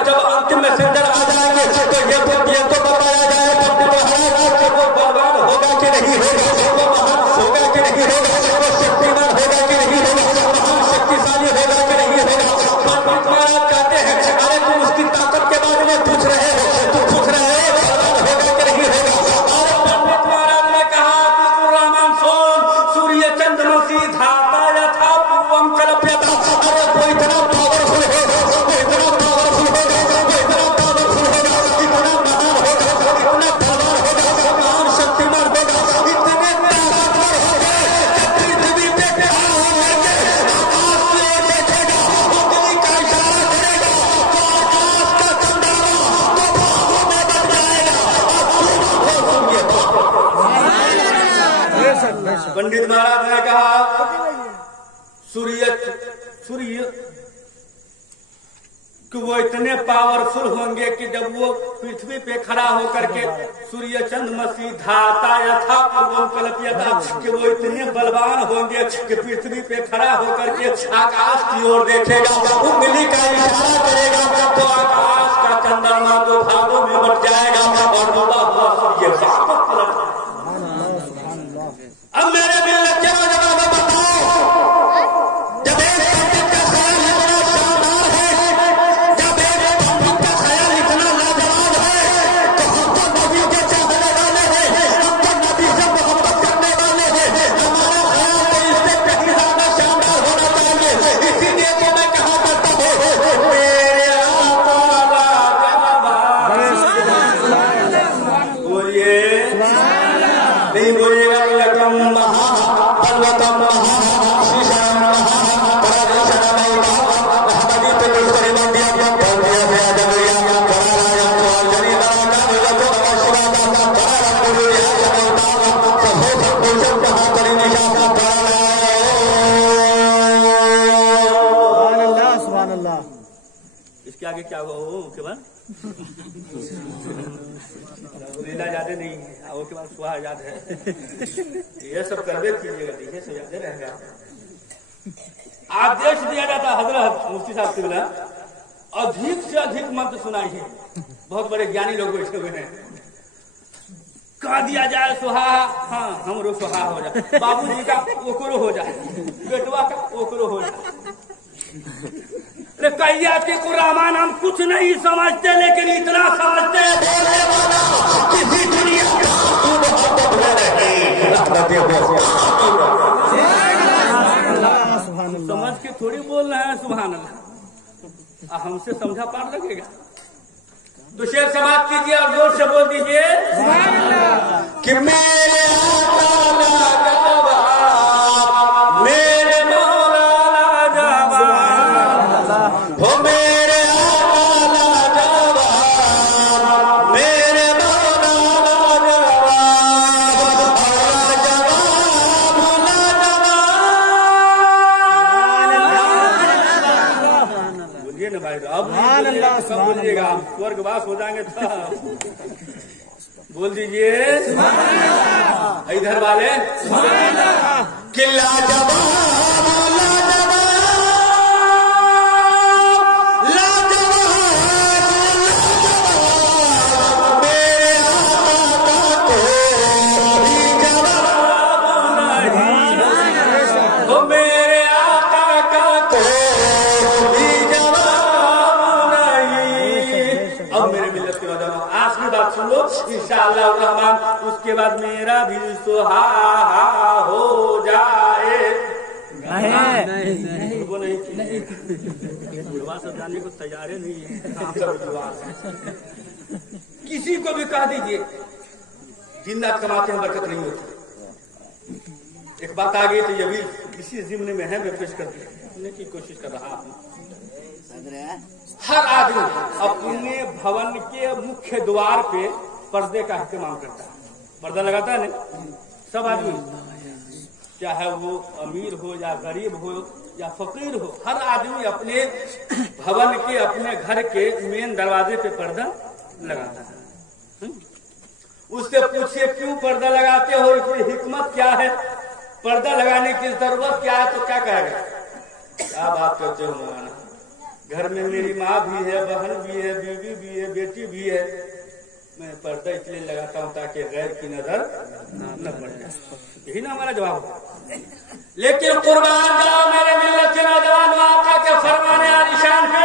जब अंतिम मैसेंजर आ जाएंगे तो ये तो बताया जाए पंडित महाराज कि वो बलवान होगा कि नहीं होगा, वो महान होगा कि नहीं होगा, वो शक्तिमान होगा कि नहीं होगा, महान शक्तिशाली होगा कि नहीं होगा। पंडित महाराज कहते हैं अरे तुम उसकी ताकत के बारे में पूछ रहे हो, तुम पूछ रहे हो बलवान होगा कि नहीं होगा। और पंडित महाराज ने कहा कि रहमान सोन सूर्य चंद्र मसीह धाता यथा पूर्वम कल्प्यता। अरे वो इतना पावरफुल है, वो इतना पावरफुल है, वो इतना पावरफुल होगा, इतना महान होगा, इतना बलवान होगा, महान शक्तिमान होगा, इतने ताकतवर होगा कि पृथ्वी पे खड़ा होकर के आकाश से देखेगा, उंगली का इशारा करेगा तो आकाश का चंद्रमा तो बाहों में बन जाएगा। पंडित महाराज ने कहा सूर्य कि वो इतने पावरफुल होंगे कि जब वो पृथ्वी पे खड़ा होकर के सूर्य चंद्र मसीह धाता यथा पूर्वम कल्प्यता कि वो इतने बलवान होंगे कि पृथ्वी पे खड़ा होकर के आकाश की ओर देखेगा, उंगली का इशारा करेगा तो आकाश का चंद्रमा तो भागों में बट जाएगा और डूबा हुआ सूर्य वापस पलट जाएगा। अब मेरे दिल में क्या जवाब बताओ, जब एक पंडित का ख्याल इतना शानदार है, जब एक पंडित का ख्याल इतना लाजवाब है तो हम तो नबी के चाहने वाले हैं, हम तो नबी से मोहब्बत करने वाले हैं, हमारा ख्याल तो इससे कहीं ज्यादा शानदार होना चाहिए। इसीलिए तो मैं कहा करता हूँ मेरे आका बोलिए नहीं बोलिएगा लकम महा पर्वतम महा शीशम महा पराशरम रहमती पे दूसरे मंदिर में बोल दिया गया जबरिया कराया तो जरीदा का लको शिवा का कराया गुरु या जगता सब कुछ कहां करी निशान कराया। सुभान अल्लाह। इसके आगे क्या हुआ हो के बाद लीला यादें नहीं है, वो के बाद सुहा याद है। ये सब करवे कीजिएगा, देखिए सब यादें रहेगा। आदेश दिया जाता हजरत मुफ्ती साहब से बोला अधिक से अधिक मंत्र सुनाइए। बहुत बड़े ज्ञानी लोग बैठे हुए हैं, कह दिया जाए सुहा, हाँ हमरो सुहा हो जाए, बाबूजी का ओकरो हो जाए, बेटवा का ओकरो हो जाए। कहिया कि कुरान हम कुछ नहीं समझते लेकिन इतना समझते हैं बोलने वाला किसी दुनिया समझ के थोड़ी बोल रहे हैं सुभान अल्लाह, हमसे समझा पार लगेगा। तो शेर समाप्त कीजिए और जोर से बोल दीजिए सुभान अल्लाह। कि मेरे बोलिएगा, हम स्वर्गवास हो जाएंगे तो बोल दीजिए इधर वाले किला इंशाअल्लाह रहमान। उसके बाद मेरा भी सुहाहा हो जाए। वो नहीं जाने को तैयार नहीं है। किसी को भी कह दीजिए जिंदा कमाते हैं बरकत नहीं होती। एक बात आ गई तो ये भी किसी जिम्मे में है, मैं पेश करने की कोशिश कर रहा हूँ। हर आदमी अपने भवन के मुख्य द्वार पे पर्दे का इस्तेमाल करता है, पर्दा लगाता है ना सब आदमी, चाहे वो अमीर हो या गरीब हो या फकीर हो, हर आदमी अपने भवन के अपने घर के मेन दरवाजे पे पर्दा लगाता है। उससे पूछिए क्यों पर्दा लगाते हो, इसकी हिकमत क्या है, पर्दा लगाने की जरूरत क्या है, तो क्या कहेगा, क्या बात करते हो मौलाना, घर में मेरी माँ भी है, बहन भी है, बीवी भी है, बेटी भी है, मैं पर्दा इसलिए लगाता हूँ ताकि गैर की नजर न पड़ जाए। यही ना हमारा जवाब है। लेकिन कुर्बान जाओ मेरे मिल्लत के नौजवान, आका के फरमाने आलिशान पे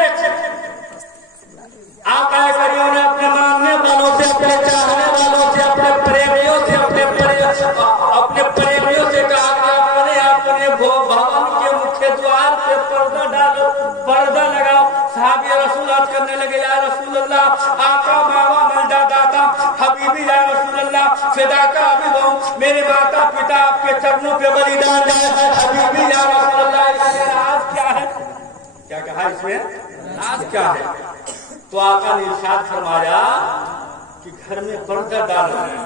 आका करियों ने अपने मानने वालों से, अपने चाहने वालों से, अपने प्रेमियों से, अपने प्रेमियों से कहा कि अपने भवन के मुख्य द्वार पे पर्दा डालो, पर्दा लगाओ। साहबी रसूल अर्ज करने लगे, या रसूल अल्लाह, आका बाबा मलदा दादा हबीबी, या रसूल अल्लाह फिदा का अभिभाव, मेरे माता पिता आपके चरणों पे बलिदान जाए हबीबी, या रसूल अल्लाह, इसमें राज क्या है, क्या कहा इसमें राज क्या है। तो आका ने इरशाद फरमाया कि घर में पर्दा डालना है,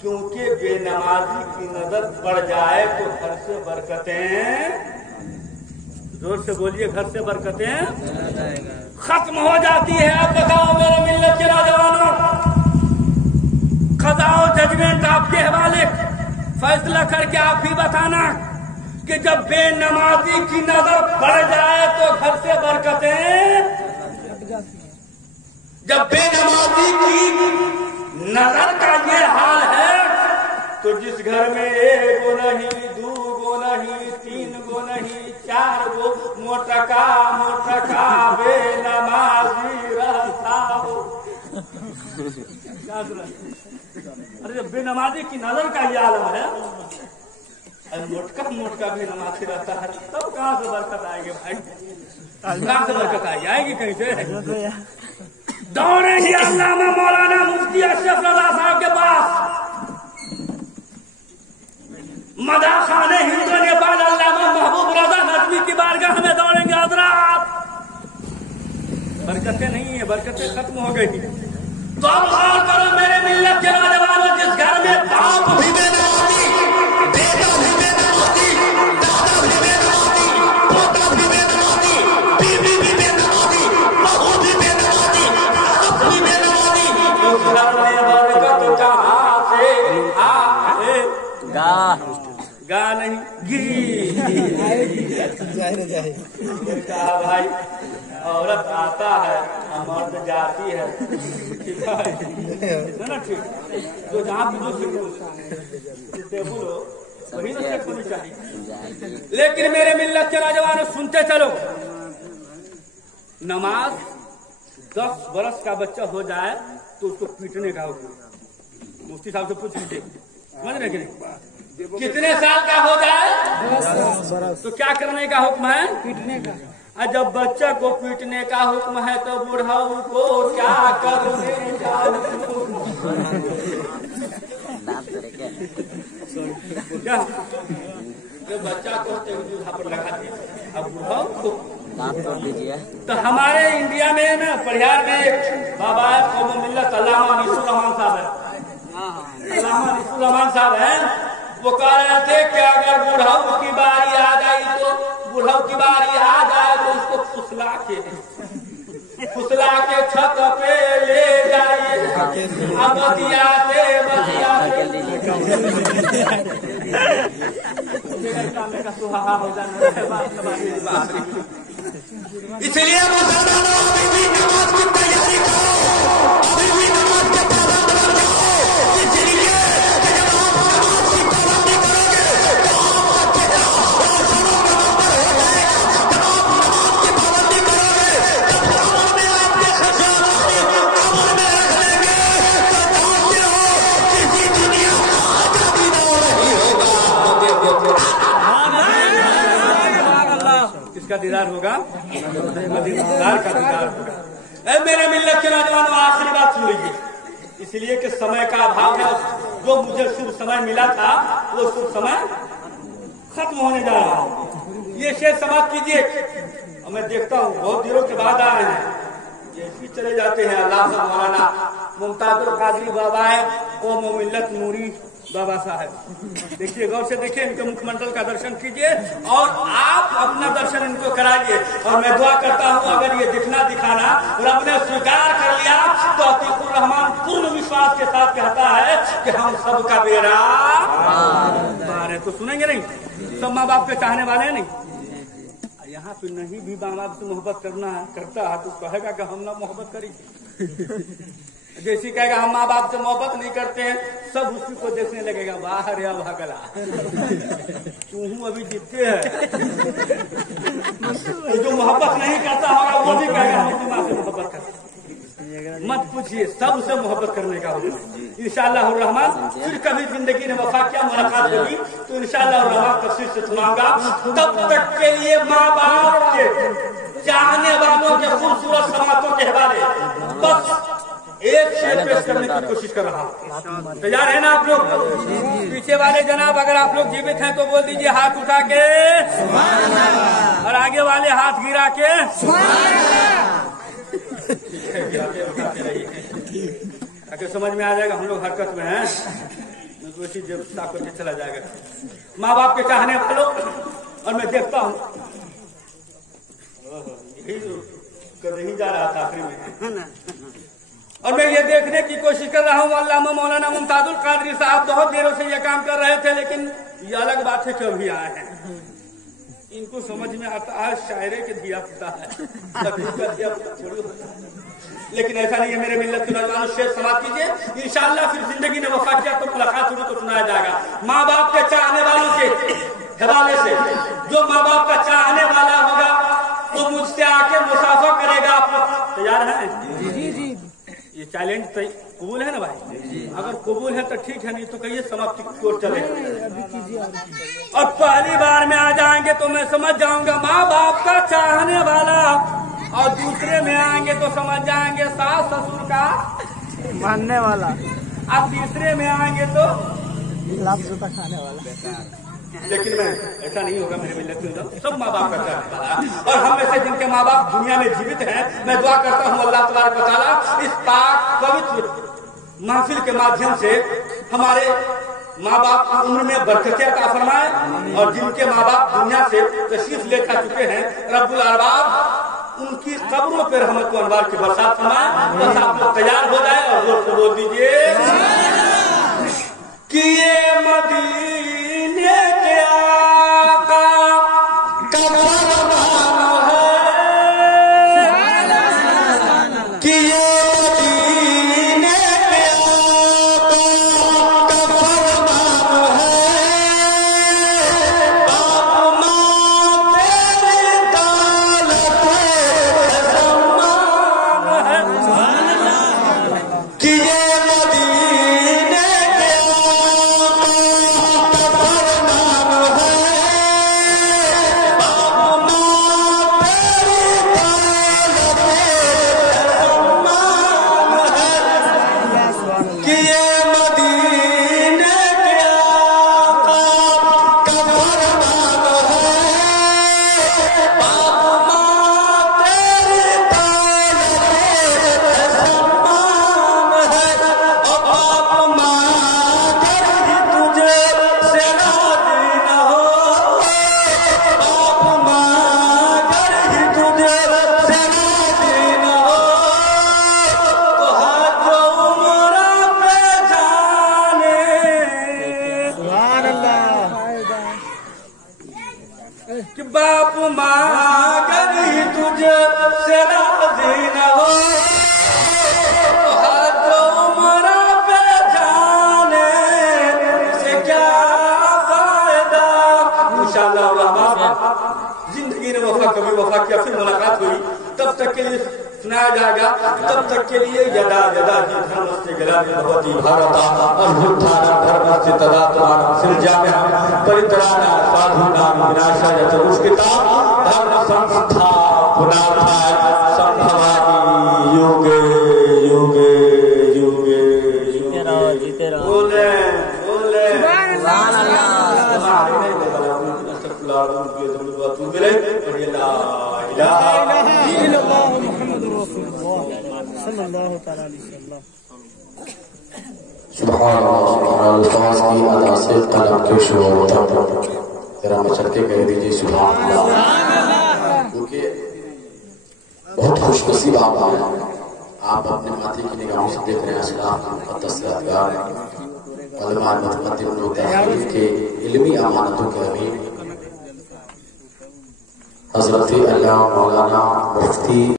क्योंकि बेनमाजी की नजर पड़ जाए तो घर से बरकतें, जोर से बोलिए, घर से बरकतें खत्म हो जाती है। आप बताओ मेरे मिल्लत के नौजवानों, खजाओ जजमेंट आपके हवाले, फैसला करके आप ही बताना कि जब बेनमाजी की नजर पड़ जाए तो घर से बरकतें, जब बेनमाजी की नजर का ये हाल है तो जिस घर में एक गो नहीं, दो गो नहीं, तीन गो नहीं, चार गो मोटका बेनमाजी रहता हो। अरे जब बेनमाजी की नजर का ये आलम है, अरे मोटका बेनमाजी रहता है, तब कहाँ से बरकत आएगी भाई, कहाँ से बरकत आएगी, कहीं से दौड़ेंगे अल्लामा मौलाना मुफ्ती अशरफ रजा साहब के पास, मदा खाने हिंदू नेपाल अल्लामा महबूब रजा नजमी की बारगाह में दौड़ेंगे। हजरात बरकतें नहीं है, बरकतें खत्म हो गई। तो अब गौर करो मेरे मिल्लत के नौजवानों, जिस घर में बाप भी बेनमाजी, बेटा भी बेनमाजी, दादा भी बेनमाजी, पोता भी बेनमाजी, बीवी भी बेनमाजी, बहू भी बेनमाजी, सास भी बेनमाजी, उस घर में बरकत कहाँ से आए? गा नहीं गी कहा भाई, औरत आता है मर्द जाती है, ना ठीक, तो जहाँ भी बोलो वही तो सेट होनी चाहिए। लेकिन मेरे मिल्लत के नौजवानों सुनते चलो, नमाज 10 बरस का बच्चा हो जाए तो उसको पीटने का हुक्म, मुफ्ती साहब से पूछ लीजिए, समझ रहे कि नहीं, कितने साल का हो जाए तो क्या करने का हुक्म है? पीटने का। और जब बच्चा को पीटने का हुक्म है तो बुढ़ाऊ को क्या करने का क्या? जो बच्चा को जूठा पर लगा दिया, अब बुढ़ाऊ को तोड़ दीजिए। तो हमारे इंडिया में ना परिहार में एक बाबा कौम मिल्लत अल्लामा निसुर रहमान साहब है। अल्लामा निसुर रहमान साहब है, वो कह रहे थे कि अगर बुढ़ाऊ की बारी आ गई तो बुढ़ाऊ की बारी आ जाए तो उसको फुसला के छत पे ले जाइए, अब बतियाते का सुहाहा हो जाना। इसलिए मुसलमानों अभी भी नमाज की तैयारी करो, अभी भी नमाज के पाबंद बन जाओ। इसलिए जब आप नमाज की पाबंदी करोगे तो आप शुरू का नंबर हो जाएगा। जब आप नमाज की पाबंदी करोगे तो कमर में आपके खजाना कमर में रख लेंगे तो जानते हो किसी दुनिया का दीदार नहीं होगा। किसका दीदार होगा? दीदार का दीदार होगा। मेरे मिल्लत के नौजवानों, आखिरी बात सुन लीजिए, इसलिए कि समय का अभाव है। जो मुझे शुभ समय मिला था वो शुभ समय खत्म होने जा रहा है। ये शेर समाप्त कीजिए। और मैं देखता हूँ बहुत दिनों के बाद आए हैं, ये भी चले जाते हैं। अल्लाह से मौलाना मुमताजुल कादरी बाबा है, कौम मिल्लत नूरी बाबा साहब। देखिए, गौर से देखिए, इनके मुखमंडल का दर्शन कीजिए और आप अपना दर्शन इनको कराइए। और मैं दुआ करता हूँ अगर ये दिखना दिखाना रब ने स्वीकार कर लिया तो अतीकुर रहमान पूर्ण विश्वास के साथ कहता है कि हम सबका बेड़ा पार है। तो सुनेंगे नहीं? सब माँ बाप के चाहने वाले हैं नहीं? यहाँ पे नहीं भी माँ बाप से मोहब्बत करता है तो कहेगा कि हम ना मोहब्बत करेंगे। जैसी कहेगा हम माँ बाप से मोहब्बत नहीं करते हैं, सब उसी को देखने लगेगा, बाहर या भागला तू अभी जीतते है। तो जो मोहब्बत नहीं करता होगा वो भी कहेगा हम अपनी माँ से मोहब्बत करते। मत पूछिए, सब से मोहब्बत करने का होगा। इंशाअल्लाह रहमान फिर कभी जिंदगी में वफा क्या मुलाकात होगी तो इंशाअल्लाह रहमान तफसीर से सुनाऊंगा। तब तक के लिए माँ बाप के चाहने वालों के खूबसूरत समातों के हवाले बस एक शेर पेश करने की कोशिश कर रहा हूँ। तैयार है ना आप लोग? पीछे वाले जनाब अगर आप लोग जीवित हैं तो बोल दीजिए हाथ उठा के, और आगे वाले हाथ गिरा के। आगे समझ में आ जाएगा हम लोग हरकत में हैं, जब चला जाएगा। माँ बाप के चाहने वालों, और मैं देखता हूँ यही जा रहा था आखिरी में, और मैं ये देखने की कोशिश कर रहा हूँ अल्लामा मौलाना मुमताजुल कादरी साहब बहुत देरों से ये काम कर रहे थे, लेकिन ये अलग बात है कि अभी आए हैं। इनको समझ में आता है शायरे के दिया पुता है, लेकिन ऐसा नहीं है। मेरे मिल्लत के नौजवानों, शेर समाप्त कीजिए। इंशाअल्लाह फिर जिंदगी ने वफा किया तो मुलाकात होगी तो सुनाया जाएगा। माँ बाप के चाहने वालों के हवाले से, जो माँ बाप का चाहने वाला होगा तो मुझसे आके मुसाफा करेगा। आप लोग तैयार हैं? जी जी। ये चैलेंज कबूल है ना भाई? अगर कबूल है तो ठीक है, नहीं तो कहिए समाप्ति की ओर चले। और पहली बार में आ जाएंगे तो मैं समझ जाऊंगा माँ बाप का चाहने वाला, और दूसरे में आएंगे तो समझ जाएंगे सास ससुर का मानने वाला, अब तीसरे में आएंगे तो लाभ जूता खाने वाला। लेकिन मैं ऐसा नहीं होगा। मेरे मिल्लत में सब माँ बाप का चाहने वाला, और हम में से जिनके माँ बाप दुनिया में जीवित हैं, मैं दुआ करता हूँ अल्लाह तबारक व तआला इस पाक पवित्र महफिल के माध्यम से हमारे माँ बाप की उम्र में बरकतें अता फरमाए, और जिनके माँ बाप दुनिया से तशरीफ ले जा चुके हैं रब्बुल अरबाब उनकी कब्रों पर रहमत व अनवार की बरसात फरमाए। बस आप लोग तैयार हो जाए और जोर से बोल दीजिए कि ये मदीने के आका का फरमान है, कि ये मदीने के आका का फरमान है। बाप माँ तेरी दौलत समान है, कि ये मदीने के आका अगर ही तुझे से राजी न हो जो उम्र पे जाने से क्या फायदा। इंशाअल्लाह जिंदगी ने वफा कभी वफा किया, फिर मुलाकात हुई, तब तक के लिए सुनाया जाएगा। तब तक के लिए यदा यदा जी धर्म से गला भगवती भारत अभ्युत्थान धर्म से तदात्मान सृजाम्यः परित्राण साधूनां विनाशाय चतुष्कृतां धर्म संस्थापनार्थाय संभवामि युगे युगे युगे जीते रहो। बोले बोले सुभान अल्फाज की अदा से कलम के शोर तक जरा मचल के कह दीजिए सुभान अल्लाह। क्योंकि बहुत खुशनसीब आप हैं, आप अपने माथे की निगाहों से देख रहे हैं के इल्मी अमानतों के अमीन हजरत अल्लाह मौलाना मुफ्ती